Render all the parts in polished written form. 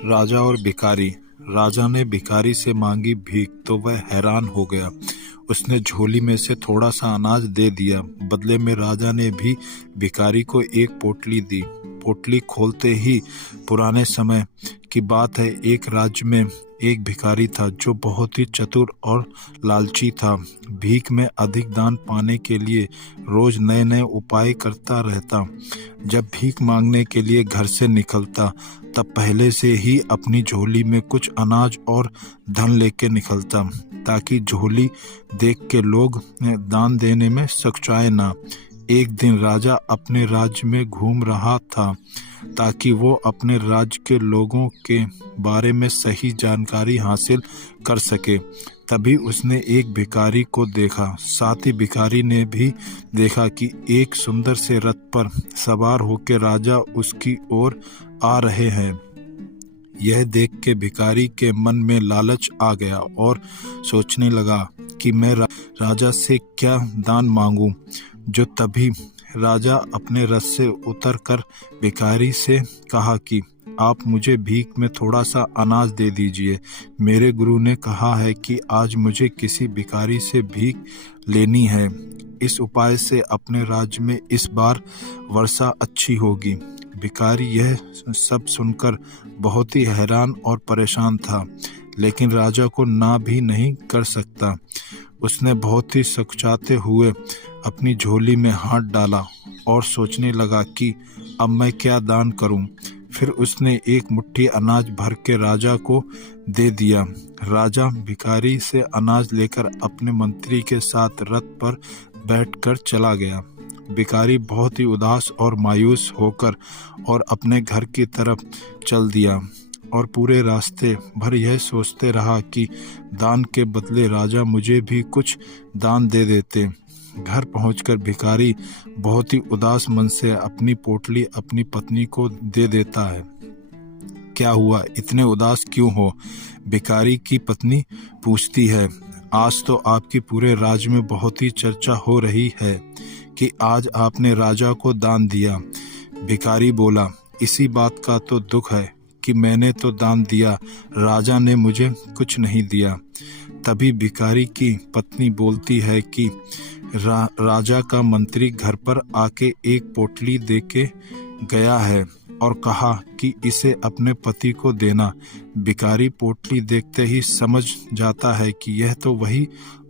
राजा और भिखारी। राजा ने भिखारी से मांगी भीख तो वह हैरान हो गया। उसने झोली में से थोड़ा सा अनाज दे दिया। बदले में राजा ने भी भिखारी को एक पोटली दी। पोटली खोलते ही पुराने समय की बात है, एक राज्य में एक भिखारी था जो बहुत ही चतुर और लालची था। भीख में अधिक दान पाने के लिए रोज नए नए उपाय करता रहता। जब भीख मांगने के लिए घर से निकलता तब पहले से ही अपनी झोली में कुछ अनाज और धन लेके निकलता, ताकि झोली देख के लोग दान देने में सकचाए ना। एक दिन राजा अपने राज्य में घूम रहा था ताकि वो अपने राज्य के लोगों के बारे में सही जानकारी हासिल कर सके। तभी उसने एक भिखारी को देखा। साथ ही भिखारी ने भी देखा कि एक सुंदर से रथ पर सवार होकर राजा उसकी ओर आ रहे हैं। यह देख के भिखारी के मन में लालच आ गया और सोचने लगा कि मैं राजा से क्या दान मांगूं। जो तभी राजा अपने रथ से उतरकर भिखारी से कहा कि आप मुझे भीख में थोड़ा सा अनाज दे दीजिए। मेरे गुरु ने कहा है कि आज मुझे किसी भिखारी से भीख लेनी है। इस उपाय से अपने राज्य में इस बार वर्षा अच्छी होगी। भिखारी यह सब सुनकर बहुत ही हैरान और परेशान था, लेकिन राजा को ना भी नहीं कर सकता। उसने बहुत ही सकचाते हुए अपनी झोली में हाथ डाला और सोचने लगा कि अब मैं क्या दान करूं। फिर उसने एक मुट्ठी अनाज भर के राजा को दे दिया। राजा भिखारी से अनाज लेकर अपने मंत्री के साथ रथ पर बैठकर चला गया। भिखारी बहुत ही उदास और मायूस होकर और अपने घर की तरफ चल दिया और पूरे रास्ते भर यह सोचते रहा कि दान के बदले राजा मुझे भी कुछ दान दे देते। घर पहुंचकर भिखारी बहुत ही उदास मन से अपनी पोटली अपनी पत्नी को दे देता है। क्या हुआ, इतने उदास क्यों हो? भिखारी की पत्नी पूछती है। आज तो आपकी पूरे राज्य में बहुत ही चर्चा हो रही है कि आज आपने राजा को दान दिया। भिखारी बोला, इसी बात का तो दुख है कि मैंने तो दान दिया, राजा ने मुझे कुछ नहीं दिया। तभी भिखारी की पत्नी बोलती है कि राजा का मंत्री घर पर आके एक पोटली देके गया है और कहा कि इसे अपने पति को देना। भिखारी पोटली देखते ही समझ जाता है कि यह तो वही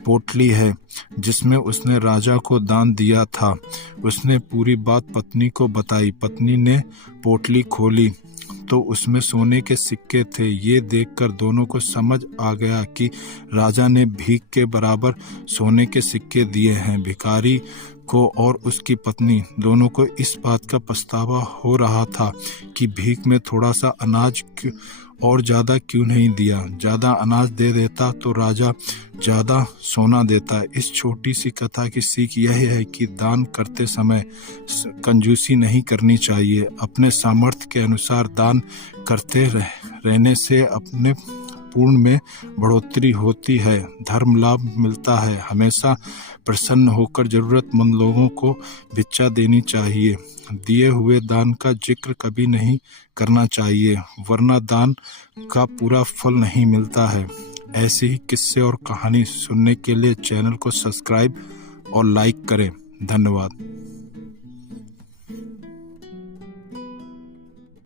पोटली है जिसमें उसने राजा को दान दिया था। उसने पूरी बात पत्नी को बताई। पत्नी ने पोटली खोली तो उसमें सोने के सिक्के थे। ये देखकर दोनों को समझ आ गया कि राजा ने भीख के बराबर सोने के सिक्के दिए हैं। भिखारी को और उसकी पत्नी दोनों को इस बात का पछतावा हो रहा था कि भीख में थोड़ा सा अनाज और ज़्यादा क्यों नहीं दिया। ज़्यादा अनाज दे देता तो राजा ज़्यादा सोना देता। इस छोटी सी कथा की सीख यह है कि दान करते समय कंजूसी नहीं करनी चाहिए। अपने सामर्थ्य के अनुसार दान करते रहने से अपने पूर्ण में बढ़ोतरी होती है, धर्म लाभ मिलता है। हमेशा प्रसन्न होकर जरूरतमंद लोगों को भिक्षा देनी चाहिए। दिए हुए दान का जिक्र कभी नहीं करना चाहिए, वरना दान का पूरा फल नहीं मिलता है। ऐसे ही किस्से और कहानी सुनने के लिए चैनल को सब्सक्राइब और लाइक करें। धन्यवाद।